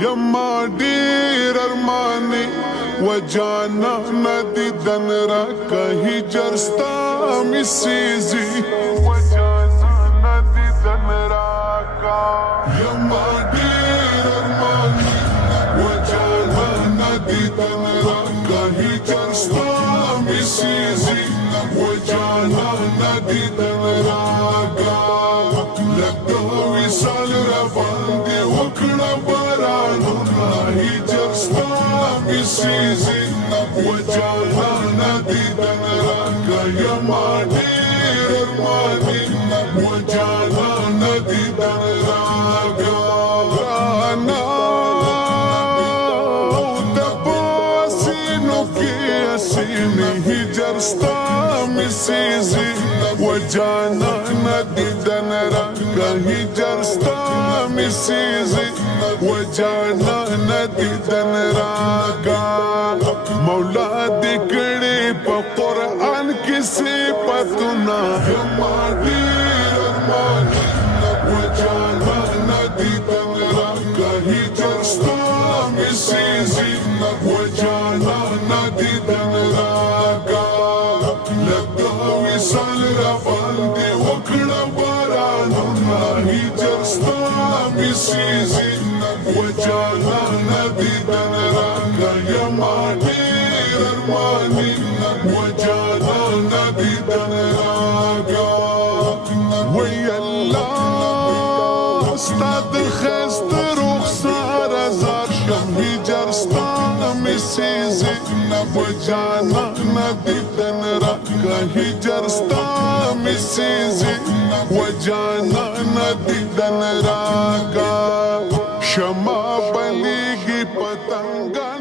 یما ډیر ارمانې و جانانه دیدن را که هجر ستا مې سیزي و جانانه دیدن راکا یما ډیر ارمانې و جانانه دیدن را که هجر ستا مې سیزي و جانانه دیدن راکا لکه وصال را باندې وکړه هجر ستا مې سیزي و جانانه دیدن راکه یما ډېر ارمانې و جانانه دیدن راکه رانا او د باسینو کې اسینې هجر ستا مې سیزي و جانانه دیدن راکه هجر ستا مې سیزي و جانانه دیدن راکا مولا دې کړې په قرآن کې صفتونه یما ډېر ارمانې و جانانه دیدن راکا هجر ستا مې سیزي و جانانه دیدن راکا لکه وصال را باندې وکړه بارانونه هجر ستا مې سیزي و جانانه دیدن راکه یما ډېر ارمانې و جانانه دیدن راکه وی الله ستا د ښایسته رخسار ازار شم هجر ستا مې سیزي و جانانه دیدن راکه هجر ستا مې سیزي و جانانه دیدن راکه شما بلیگی پتنگا